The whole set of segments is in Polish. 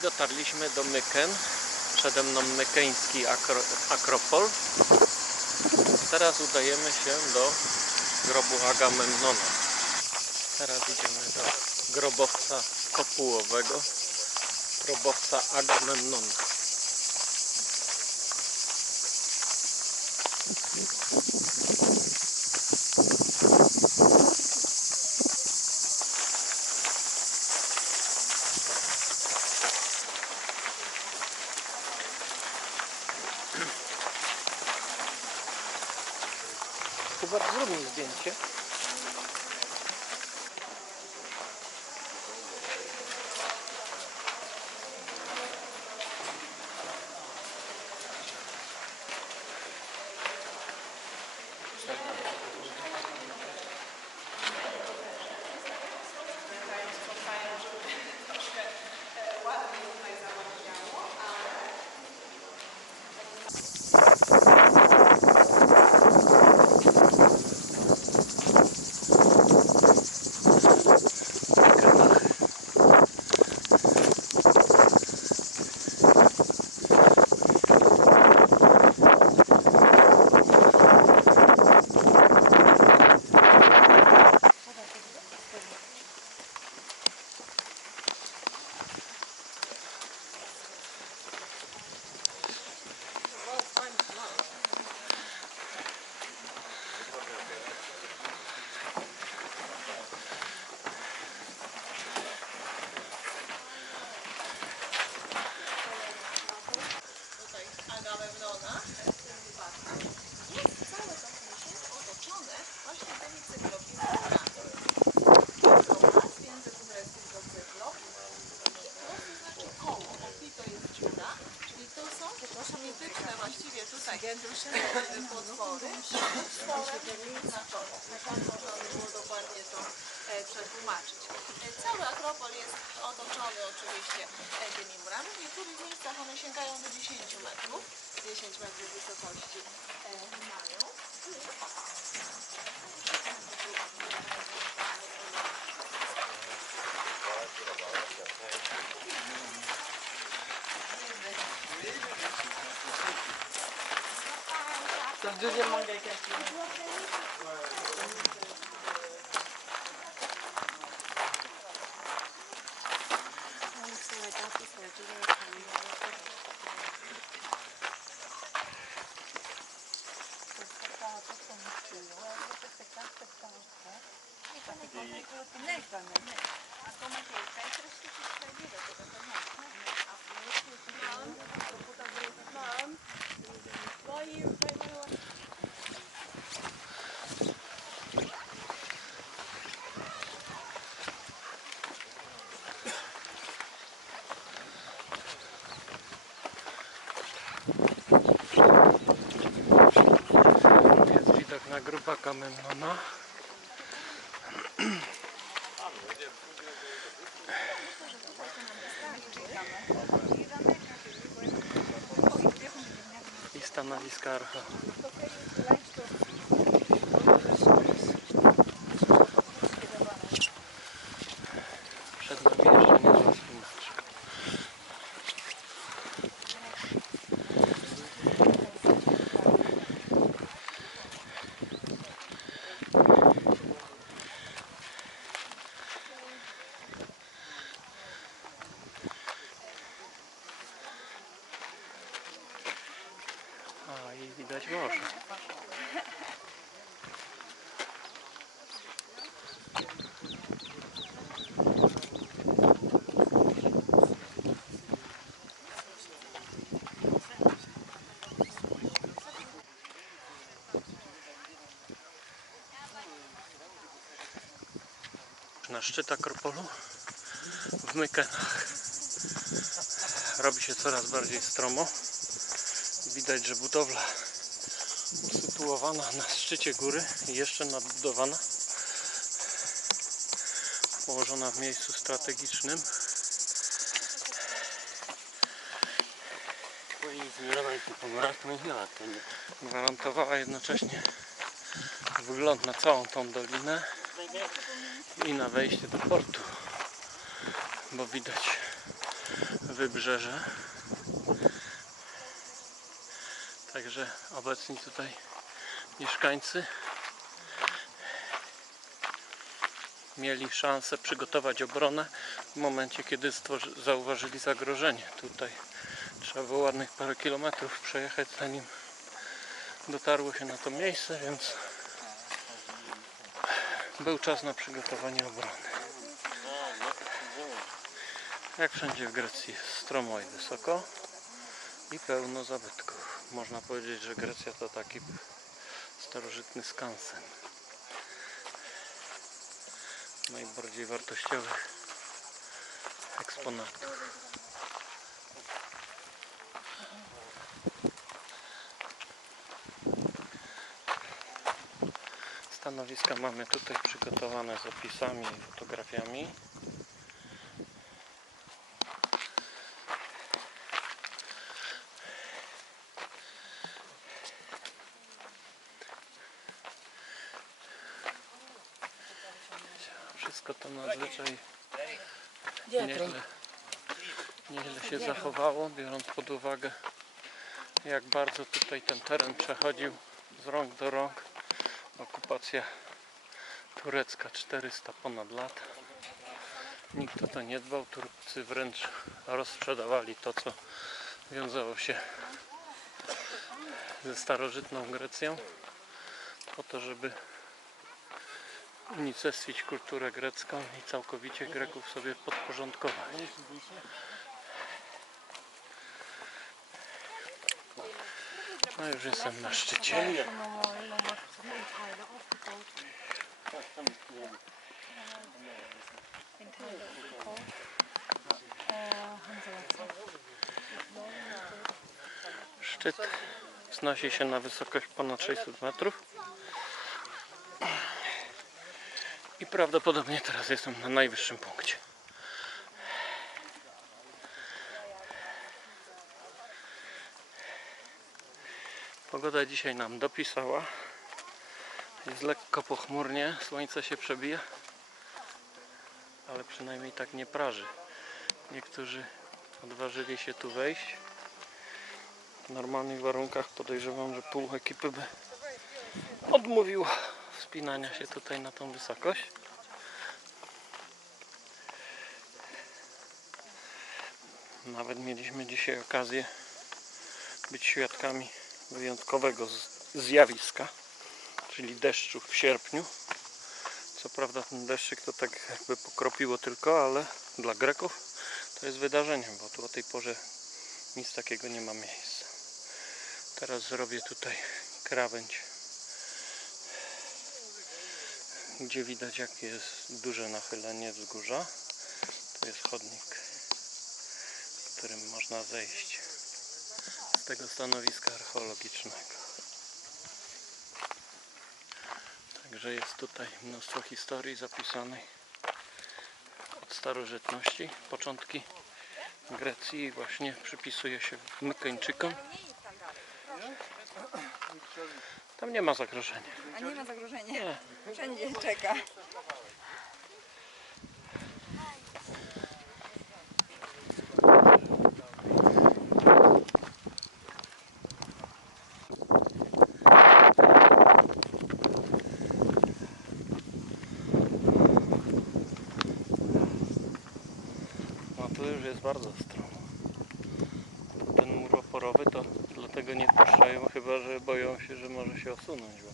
Dotarliśmy do Myken. Przede mną mykeński akro, akropol. Teraz udajemy się do grobu Agamemnona. Teraz idziemy do grobowca kopułowego, grobowca Agamemnona. Hubert, zrób mi zdjęcie. Agamemnona w tym wypadku jest całe to miesiąc otoczone właśnie tymi cyklopimi murami. Zobacz, język grecki to cyklop. Znaczy koło, opito jest dziura, czyli to są mityczne właściwie tutaj potwory, utworem znaczone. Tak można by było dokładnie to przetłumaczyć. E, Cały Akropol jest otoczony oczywiście e, tymi murami. W niektórych miejscach one sięgają do 10 metrów. 10 metrów wysokości e, mają. Jest Agamemnona. I stanowiska archa. Przed nami jeszcze niezła wspinaczka. A i widać morze. Na szczyt Akropolu w Mykenach robi się coraz bardziej stromo. Widać, że budowla usytuowana na szczycie góry jeszcze nadbudowana, położona w miejscu strategicznym. Gwarantowała jednocześnie wygląd na całą tą dolinę i na wejście do portu, bo widać wybrzeże. Także obecni tutaj mieszkańcy mieli szansę przygotować obronę w momencie, kiedy zauważyli zagrożenie. Tutaj trzeba było ładnych parę kilometrów przejechać, zanim dotarło się na to miejsce, więc był czas na przygotowanie obrony. Jak wszędzie w Grecji stromo i wysoko i pełno zabytków. Można powiedzieć, że Grecja to taki starożytny skansen najbardziej wartościowych eksponatów. Stanowiska mamy tutaj przygotowane z opisami i fotografiami. Wszystko to nadzwyczaj nieźle, nieźle się zachowało, biorąc pod uwagę jak bardzo tutaj ten teren przechodził z rąk do rąk. Okupacja turecka 400 ponad lat. Nikt o to nie dbał. Turcy wręcz rozsprzedawali to, co wiązało się ze starożytną Grecją, po to, żeby unicestwić kulturę grecką i całkowicie Greków sobie podporządkować. No już jestem na szczycie. Szczyt wznosi się na wysokość ponad 600 metrów. I prawdopodobnie teraz jestem na najwyższym punkcie. Pogoda dzisiaj nam dopisała. Jest lekko pochmurnie, słońce się przebija, ale przynajmniej tak nie praży. Niektórzy odważyli się tu wejść. W normalnych warunkach podejrzewam, że pół ekipy by odmówiło wspinania się tutaj na tą wysokość. Nawet mieliśmy dzisiaj okazję być świadkami wyjątkowego zjawiska, czyli deszczu w sierpniu. Co prawda ten deszczyk to tak jakby pokropiło tylko, ale dla Greków to jest wydarzenie, bo tu o tej porze nic takiego nie ma miejsca. Teraz zrobię tutaj krawędź gdzie widać jakie jest duże nachylenie wzgórza. Tu jest chodnik, którym można zejść tego stanowiska archeologicznego. Także jest tutaj mnóstwo historii zapisanej od starożytności. Początki Grecji właśnie przypisuje się Mykeńczykom. Tam nie ma zagrożenia. A nie ma zagrożenia. Nie. Wszędzie czeka. Tu już jest bardzo stromo. Ten mur oporowy to dlatego nie puszczają, chyba że boją się, że może się osunąć, bo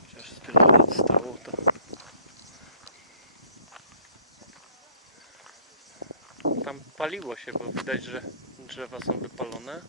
chociaż z tyle lat stało to. Tam paliło się, bo widać, że drzewa są wypalone.